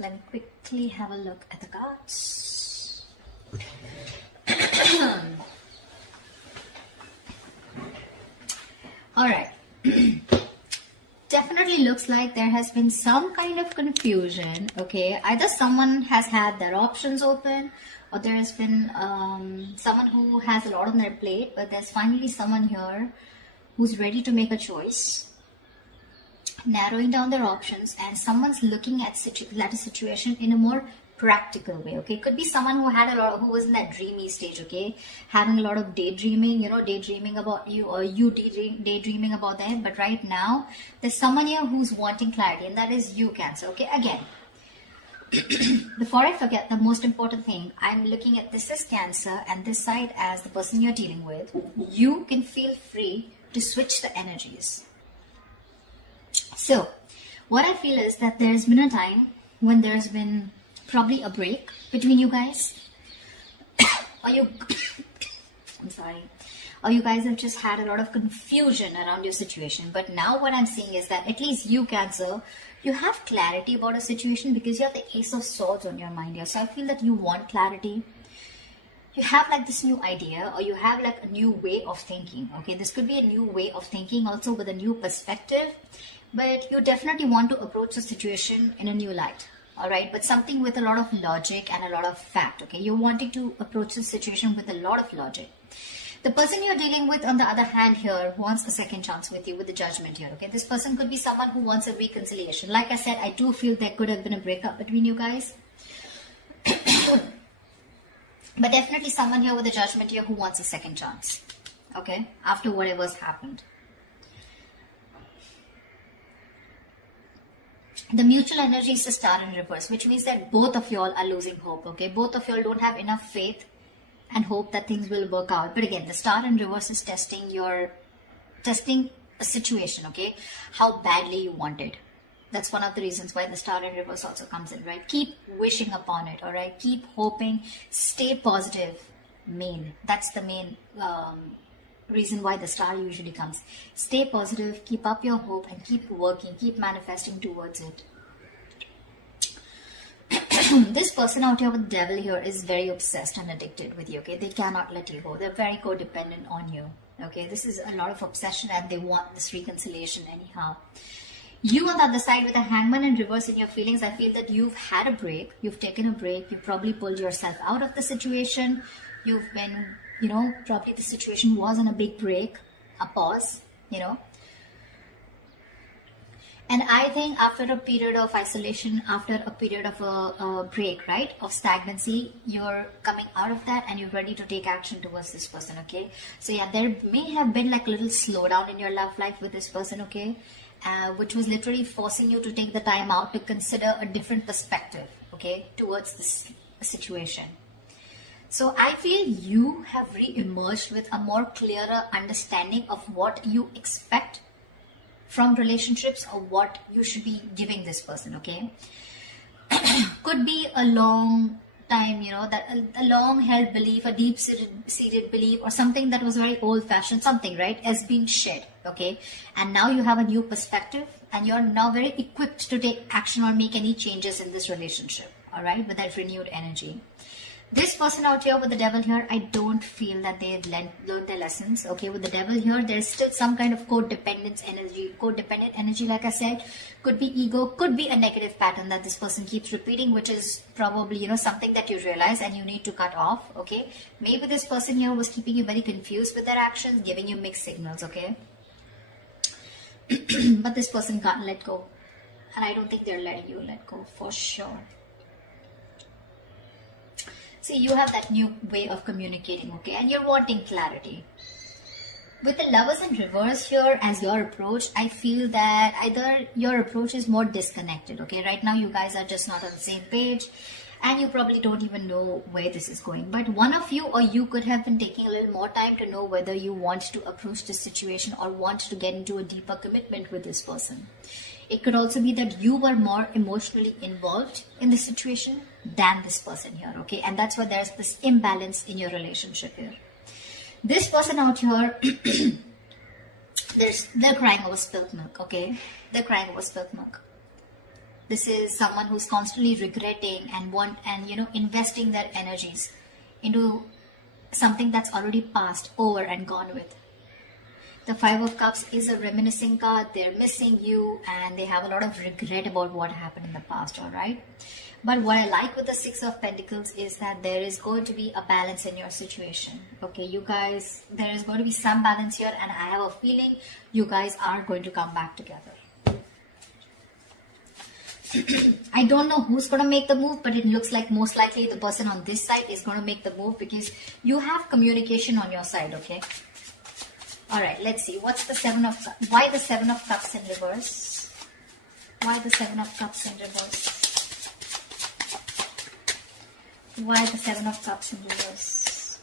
Let me quickly have a look at the cards. All right. Definitely looks like there has been some kind of confusion, okay? Either someone has had their options open, or there has been someone who has a lot on their plate, but there's finally someone here who's ready to make a choice, narrowing down their options, and someone's looking at a situation in a more practical way, okay? Could be someone who was in that dreamy stage, okay? Having a lot of daydreaming, daydreaming about you, or you daydreaming about them. But right now, there's someone here who's wanting clarity, and that is you, Cancer, okay? Again, before I forget, the most important thing, I'm looking at this as Cancer and this side as the person you're dealing with. You can feel free to switch the energies. So, what I feel is that there's been a time when there's been probably a break between you guys, or you or you guys have just had a lot of confusion around your situation. But now what I'm seeing is that at least you, Cancer, you have clarity about a situation because you have the Ace of Swords on your mind here. So I feel that you want clarity. You have like this new idea, or you have like a new way of thinking, okay? This could be a new way of thinking also with a new perspective, but you definitely want to approach the situation in a new light. All right, but something with a lot of logic and a lot of fact, okay? You're wanting to approach the situation with a lot of logic. The person you're dealing with, on the other hand here, wants a second chance with you, with the Judgment here, okay? This person could be someone who wants a reconciliation. Like I said, I do feel there could have been a breakup between you guys. But definitely someone here with the Judgment here who wants a second chance, okay? After whatever's happened. The mutual energy is the Star in reverse, which means that both of y'all are losing hope, okay? Both of y'all don't have enough faith and hope that things will work out. But again, the Star in reverse is testing a situation, okay? How badly you want it. That's one of the reasons why the Star in reverse also comes in, right? Keep wishing upon it, all right? Keep hoping, stay positive. That's the main reason why the Star usually comes. Stay positive, keep up your hope, and keep working, keep manifesting towards it. This person out here with the Devil here is very obsessed and addicted with you, okay? They cannot let you go. They're very codependent on you, okay? This is a lot of obsession, and they want this reconciliation anyhow. You on the other side with a Hangman in reverse in your feelings, I feel that you've had a break. You've taken a break. You probably pulled yourself out of the situation. You've been, probably the situation was on a big break, a pause, And I think after a period of isolation, after a period of a break, right, of stagnancy, you're coming out of that and you're ready to take action towards this person, okay? So yeah, there may have been like a little slowdown in your love life with this person, okay? Which was literally forcing you to take the time out to consider a different perspective, okay, towards this situation. So I feel you have re-emerged with a more clearer understanding of what you expect from relationships, or what you should be giving this person, okay? Could be a long time, that a long held belief, a deep seated belief, or something that was very old fashioned, something, right, has been shed, okay? And now you have a new perspective, and you're now very equipped to take action or make any changes in this relationship, all right, with that renewed energy. This person out here with the Devil here, I don't feel that they've learned their lessons, okay? With the Devil here, there's still some kind of codependent energy, like I said. Could be ego, could be a negative pattern that this person keeps repeating, which is probably, something that you realize and you need to cut off, okay? Maybe this person here was keeping you very confused with their actions, giving you mixed signals, okay? But this person can't let go. And I don't think they're letting you let go, for sure. See, you have that new way of communicating, okay? And you're wanting clarity. With the Lovers in reverse here as your approach, I feel that either your approach is more disconnected, okay? Right now, you guys are just not on the same page, and you probably don't even know where this is going. But one of you or you could have been taking a little more time to know whether you want to approach this situation or want to get into a deeper commitment with this person. It could also be that you were more emotionally involved in the situation than this person here, okay? And that's why there's this imbalance in your relationship here. This person out here, they're crying over spilt milk, okay? They're crying over spilt milk. This is someone who's constantly regretting and investing their energies into something that's already passed over and gone with. The Five of Cups is a reminiscing card. They're missing you and they have a lot of regret about what happened in the past, all right? But what I like with the Six of Pentacles is that there is going to be a balance in your situation. Okay, you guys, there is going to be some balance here, and I have a feeling you guys are going to come back together. I don't know who's going to make the move, but it looks like most likely the person on this side is going to make the move because you have communication on your side, okay? All right, let's see. What's the Seven of Cups? Why the Seven of Cups in reverse? Why the Seven of Cups in reverse? Why the Seven of Cups in reverse?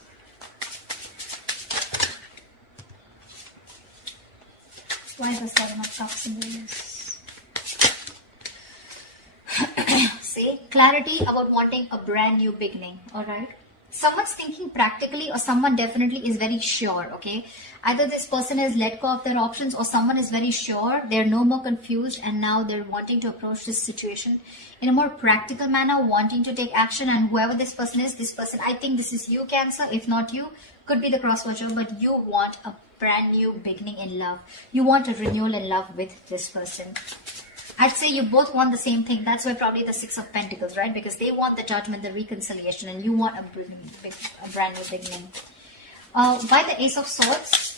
Why the Seven of Cups in reverse? See, clarity about wanting a brand new beginning, alright? Someone's thinking practically or someone definitely is very sure, okay? Either this person has let go of their options or someone is very sure, they're no more confused and now they're wanting to approach this situation in a more practical manner, wanting to take action. And whoever this person is, I think this is you, Cancer. If not you, could be the cross-watcher, but you want a brand new beginning in love. You want a renewal in love with this person. I'd say you both want the same thing. That's why probably the Six of Pentacles, right? Because they want the judgment, the reconciliation, and you want a brand new beginning. Why the Ace of Swords?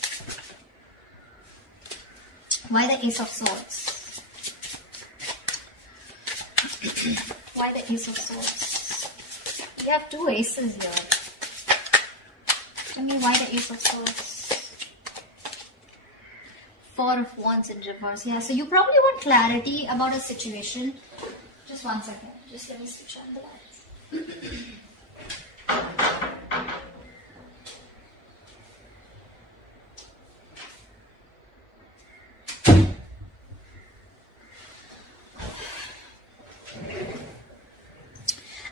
Why the Ace of Swords? Why the Ace of Swords? You have two aces here. Tell me why the Ace of Swords? Four of Wands in reverse. Yeah, so you probably want clarity about a situation. Just one second. Just let me switch on the lights.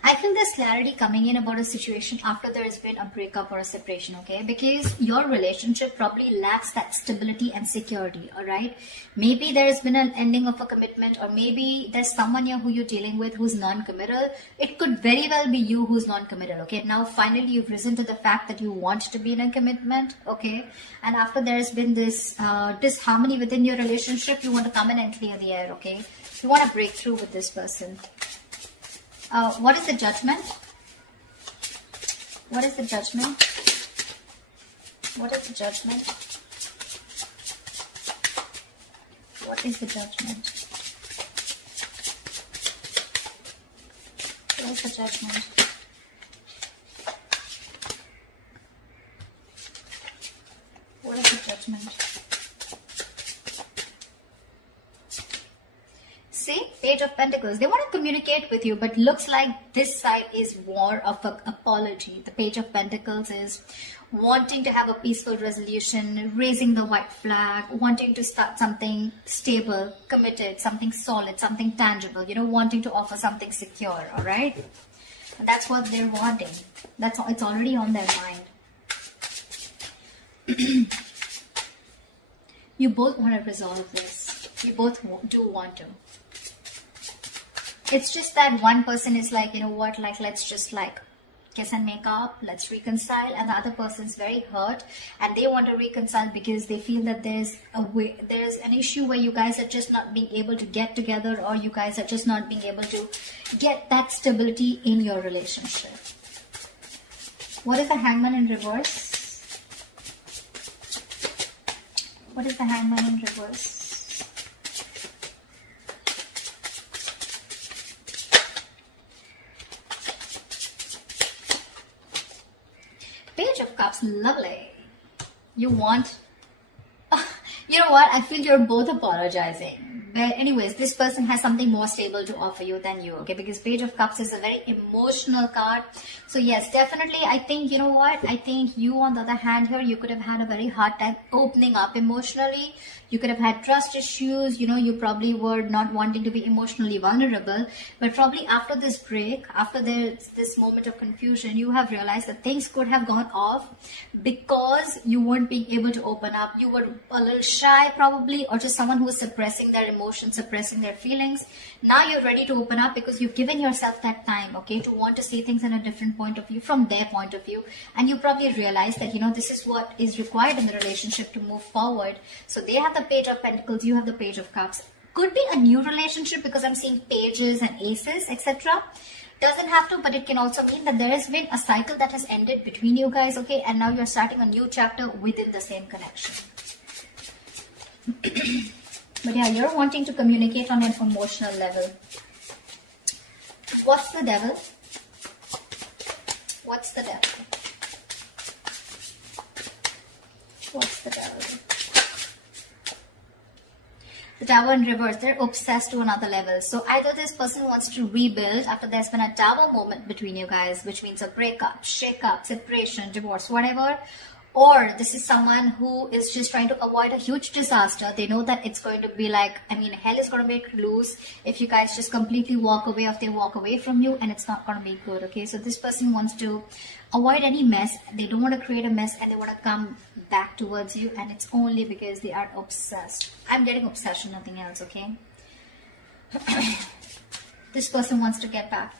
I think there's clarity coming in about a situation after there has been a breakup or a separation, okay? Because your relationship probably lacks that stability and security, all right? Maybe there has been an ending of a commitment, or maybe there's someone here who you're dealing with who's non-committal. It could very well be you who's non-committal, okay? Now, finally, you've risen to the fact that you want to be in a commitment, okay? And after there's been this disharmony within your relationship, you want to come in and clear the air, okay? You want to break through with this person. What is the Judgment? What is the Judgment? What is the Judgment? What is the Judgment? What is the Judgment? What is the Judgment? See, Page of Pentacles. They want to communicate with you, but looks like this side is more of an apology. The Page of Pentacles is wanting to have a peaceful resolution, raising the white flag, wanting to start something stable, committed, something solid, something tangible, you know, wanting to offer something secure, all right? And that's what they're wanting. It's already on their mind. You both want to resolve this. You both do want to. It's just that one person is like, you know what, like, let's just like kiss and make up, let's reconcile, and the other person's very hurt and they want to reconcile because they feel that there's an issue where you guys are just not being able to get together, or you guys are just not being able to get that stability in your relationship. What is the Hangman in reverse? What is the Hangman in reverse? Page of Cups, lovely. You want, you know what, I feel you're both apologizing. But anyways, this person has something more stable to offer you than you, okay? Because Page of Cups is a very emotional card. So yes, definitely, I think, you know what, I think you, on the other hand here, you could have had a very hard time opening up emotionally. You could have had trust issues, you know, you probably were not wanting to be emotionally vulnerable, but probably after this break, after this moment of confusion, you have realized that things could have gone off because you weren't being able to open up. You were a little shy probably, or just someone who was suppressing their emotions emotions, suppressing their feelings. Now you're ready to open up because you've given yourself that time, okay, to want to see things in a different point of view, from their point of view. And you probably realize that, you know, this is what is required in the relationship to move forward. So they have the Page of Pentacles, you have the Page of Cups. Could be a new relationship because I'm seeing pages and aces, etc. Doesn't have to, but it can also mean that there has been a cycle that has ended between you guys, okay, and now you're starting a new chapter within the same connection. But yeah, you're wanting to communicate on an emotional level. What's the devil? What's the devil? What's the devil? The Tower in reverse, they're obsessed to another level. So either this person wants to rebuild after there's been a Tower moment between you guys, which means a breakup, shake-up, separation, divorce, whatever. Or this is someone who is just trying to avoid a huge disaster. They know that it's going to be like, I mean, hell is going to break loose if you guys just completely walk away, or if they walk away from you, and it's not going to be good, okay? So this person wants to avoid any mess. They don't want to create a mess, and they want to come back towards you, and it's only because they are obsessed. I'm getting obsession, nothing else, okay? This person wants to get back.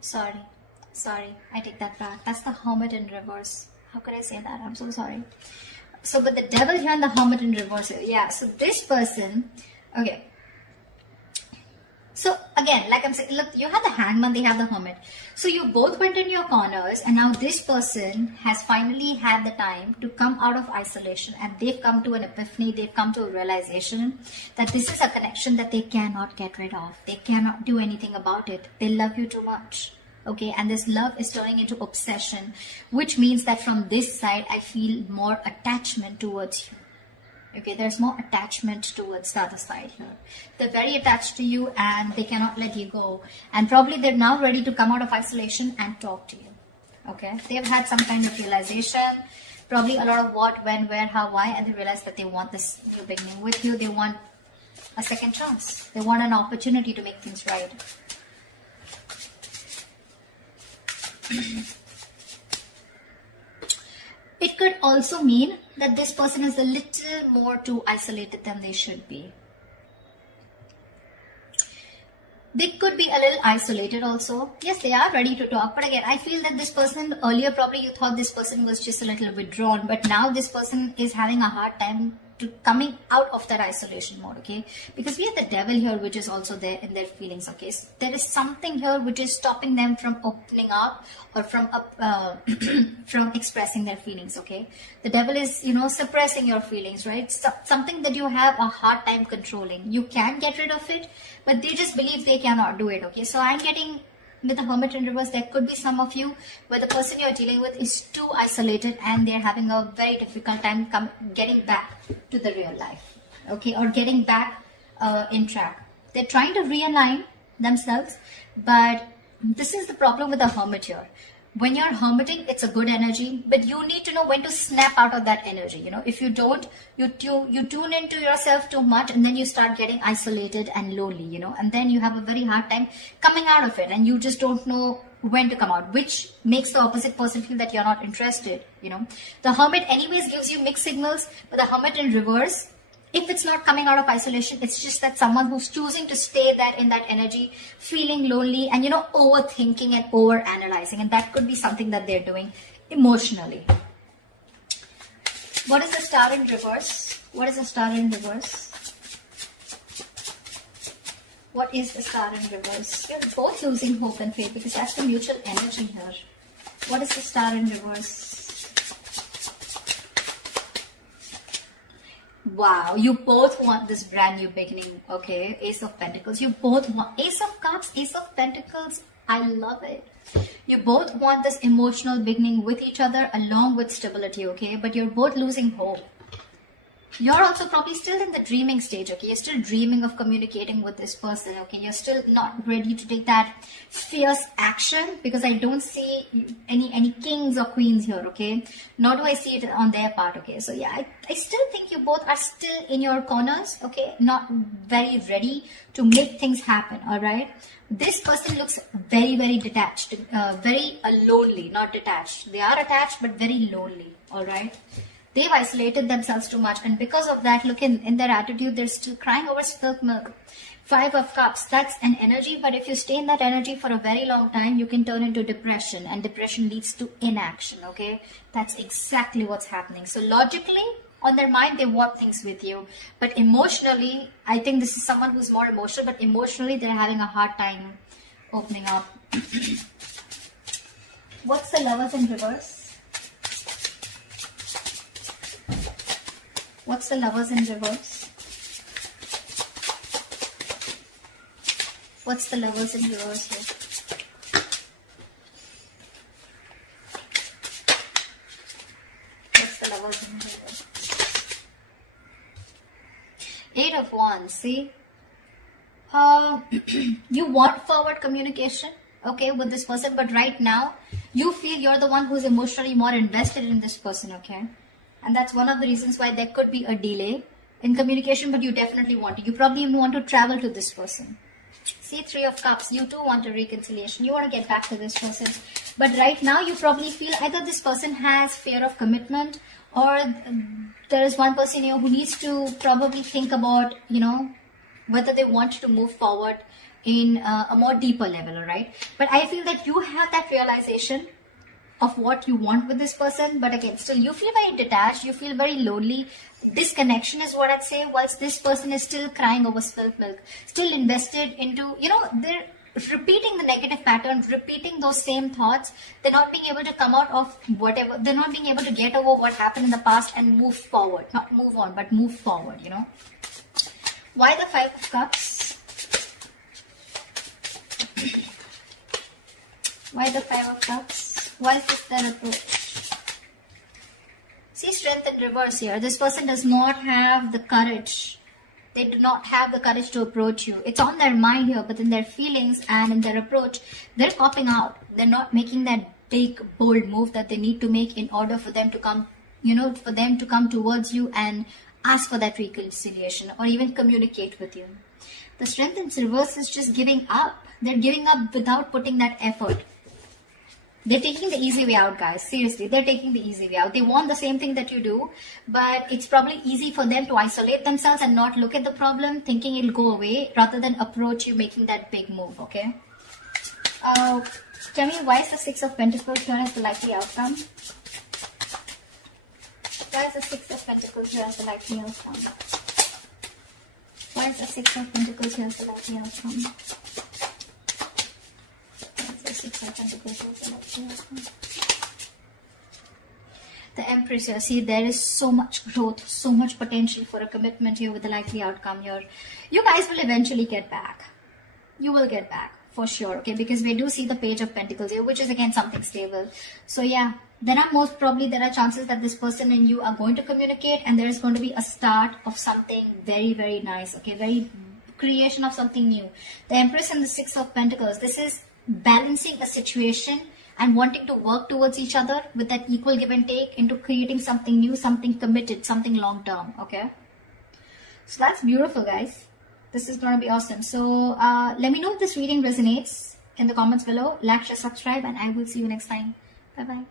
Sorry, I take that back. That's the Hermit in reverse. How could I say that? I'm so sorry. So, but the Devil here and the Hermit in reverse here. Yeah, so this person, okay. So again, like I'm saying, look, you have the Hangman, they have the Hermit. So you both went in your corners, and now this person has finally had the time to come out of isolation, and they've come to an epiphany, they've come to a realization that this is a connection that they cannot get rid of. They cannot do anything about it. They love you too much. Okay, and this love is turning into obsession, which means that from this side, I feel more attachment towards you. Okay, there's more attachment towards the other side here. They're very attached to you and they cannot let you go. And probably they're now ready to come out of isolation and talk to you. Okay, they've had some kind of realization, probably a lot of what, when, where, how, why, and they realize that they want this new beginning with you. They want a second chance. They want an opportunity to make things right. It could also mean that this person is a little more too isolated than they should be. They could be a little isolated also. Yes, they are ready to talk. But again, I feel that this person, earlier probably you thought this person was just a little withdrawn. But now this person is having a hard time to coming out of that isolation mode, okay? Because we have the Devil here, which is also there in their feelings, okay? So there is something here which is stopping them from opening up or from from expressing their feelings, okay? The Devil is, you know, suppressing your feelings, right? Something that you have a hard time controlling. You can get rid of it, but they just believe they cannot do it, okay? So I'm getting, with the Hermit in reverse, there could be some of you where the person you're dealing with is too isolated and they're having a very difficult time getting back to the real life, okay, or getting back in track. They're trying to realign themselves, but this is the problem with the Hermit here. When you're hermiting, it's a good energy, but you need to know when to snap out of that energy. You know, if you don't, you tune into yourself too much, and then you start getting isolated and lonely, you know, and then you have a very hard time coming out of it, and you just don't know when to come out, which makes the opposite person feel that you're not interested, you know. The Hermit anyways gives you mixed signals, but the Hermit in reverse, if it's not coming out of isolation, it's just that someone who's choosing to stay there in that energy, feeling lonely and, you know, overthinking and over-analyzing. And that could be something that they're doing emotionally. What is the Star in reverse? What is the Star in reverse? What is the Star in reverse? You're both losing hope and faith because that's the mutual energy here. What is the Star in reverse? Wow, you both want this brand new beginning, okay? Ace of Pentacles. You both want Ace of Cups, Ace of Pentacles. I love it. You both want this emotional beginning with each other along with stability, okay? But you're both losing hope. You're also probably still in the dreaming stage, okay? You're still dreaming of communicating with this person, okay? You're still not ready to take that fierce action because I don't see any kings or queens here, okay? Nor do I see it on their part, okay? So yeah, I still think you both are still in your corners, okay? Not very ready to make things happen, all right? This person looks very, very detached, very lonely, not detached. They are attached, but very lonely, all right? They've isolated themselves too much, and because of that, look in their attitude, they're still crying over spilt milk. 5 of Cups, that's an energy, but if you stay in that energy for a very long time, you can turn into depression, and depression leads to inaction, okay? That's exactly what's happening. So logically, on their mind, they want things with you, but emotionally, I think this is someone who's more emotional, but emotionally, they're having a hard time opening up. What's the Lovers in reverse? What's the Lovers in reverse? What's the Lovers in reverse here? What's the Lovers in reverse? 8 of Wands, see? You want forward communication, okay, with this person, but right now, you feel you're the one who's emotionally more invested in this person, okay? And that's one of the reasons why there could be a delay in communication, but you definitely want it. You probably even want to travel to this person. See, 3 of Cups, you too want a reconciliation. You want to get back to this person. But right now, you probably feel either this person has fear of commitment, or there is one person here who needs to probably think about, whether they want to move forward in a more deeper level, right? But I feel that you have that realization of what you want with this person, but again, still you feel very detached, you feel very lonely. Disconnection is what I'd say, whilst this person is still crying over spilt milk, still invested into, they're repeating the negative patterns, repeating those same thoughts. They're not being able to come out of whatever, they're not being able to get over what happened in the past and move forward, not move on, but move forward, Why the 5 of Cups? Why the 5 of Cups? Why is this their approach? See, Strength in reverse here. This person does not have the courage. They do not have the courage to approach you. It's on their mind here, but in their feelings and in their approach, they're copping out. They're not making that big, bold move that they need to make in order for them to come, for them to come towards you and ask for that reconciliation or even communicate with you. The Strength in reverse is just giving up. They're giving up without putting that effort. They're taking the easy way out, guys. Seriously, they're taking the easy way out. They want the same thing that you do, but it's probably easy for them to isolate themselves and not look at the problem, thinking it'll go away, rather than approach you making that big move, okay? Tell me, why is the 6 of Pentacles here as the likely outcome? Why is the 6 of Pentacles here as the likely outcome? Why is the 6 of Pentacles here as the likely outcome? The Empress here. See, there is so much growth, so much potential for a commitment here with the likely outcome here. You guys will eventually get back. You will get back for sure, okay? Because we do see the Page of Pentacles here, which is again something stable. So yeah, there are chances that this person and you are going to communicate, and there is going to be a start of something very, very nice, okay? Very creation of something new. The Empress and the 6 of Pentacles. This is balancing a situation and wanting to work towards each other with that equal give and take into creating something new, something committed, something long term, okay? So that's beautiful, guys. This is going to be awesome. So let me know if this reading resonates in the comments below. Like, share, subscribe, and I will see you next time. Bye bye.